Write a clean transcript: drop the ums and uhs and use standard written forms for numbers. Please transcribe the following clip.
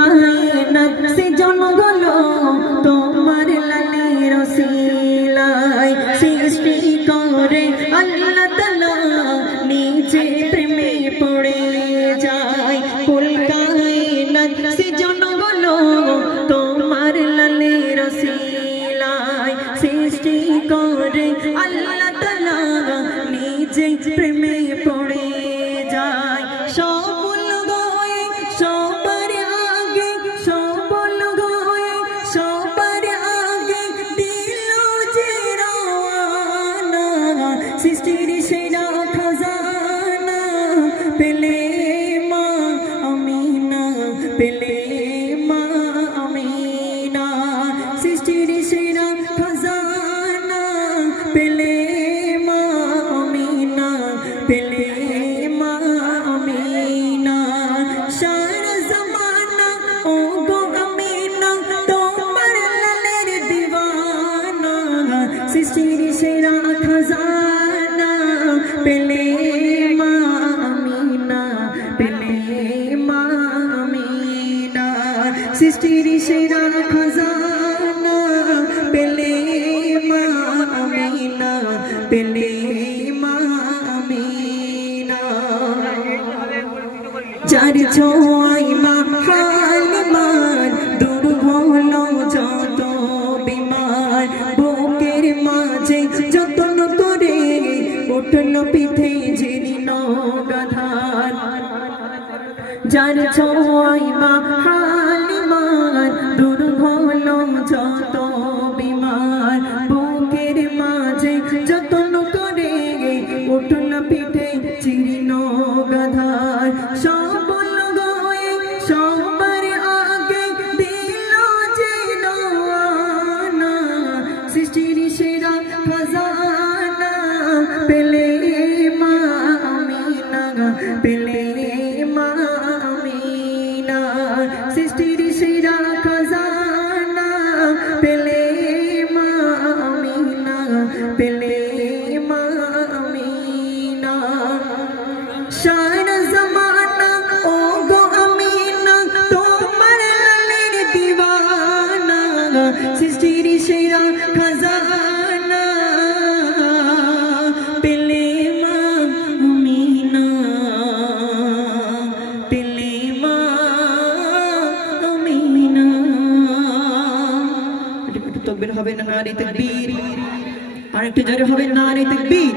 কায়নাত সে জন্ম হলো তোমার লালের ওসিলায় সৃষ্টি করে আল্লাহ তাআলা নিজে প্রেমে পড়ে যায় কুল কায়নাত সে জন্ম হলো তোমার লালের ওসিলায় সৃষ্টি করে আল্লাহ তাআলা নিজে প্রেমে পড়ে যায় সবল গয়ে সবার আগে সবল গয়ে সবার আগে দিল যে রওয়ানা সৃষ্টির সেরা খাজানা পেলে মা আমিনা পেলে মা আমিনা সৃষ্টির সেরা খাজানা পেলে মা আমিনা পেলে মা আমিনা সারা জামানা ও গো আমিনা তোমার লালের দিওয়ানা সৃষ্টির সেরা খাজানা পেলে মা আমিনা পেলে মা আমিনা সৃষ্টির সেরা খাজানা পেলে মা আমিনা পেলে মা আমিনা যার ছোঁয়ায় মা হালিমার দূর হলো যত বিমার বুকের মাঝে যতন করে উঠল পিঠে জীর্ণ গাধার যার ছোঁয়ায় মা হালিমার দূর হলো যত বিমার বুকের মাঝে যতন করে উঠল পিঠে জীর্ণ গাধার সবল গয়ে সবার আগে দিল যে রওয়ানা সৃষ্টির সেরা খাজানা পেলে মা আমিনা পেলে মা আমিনা সৃষ্টির সেরা খাজানা পেলে মা আমিনা পেলে মা আমিনা সারা জামানা ও গো আমিনা তোমার লালের দিওয়ানা সৃষ্টির সেরা খাজানা পেলে মা আমিনা পেলে মা আমিনা একটু তাকবীর হবে না নারে তাকবীর আর একটু জোরে হবে নারে তাকবীর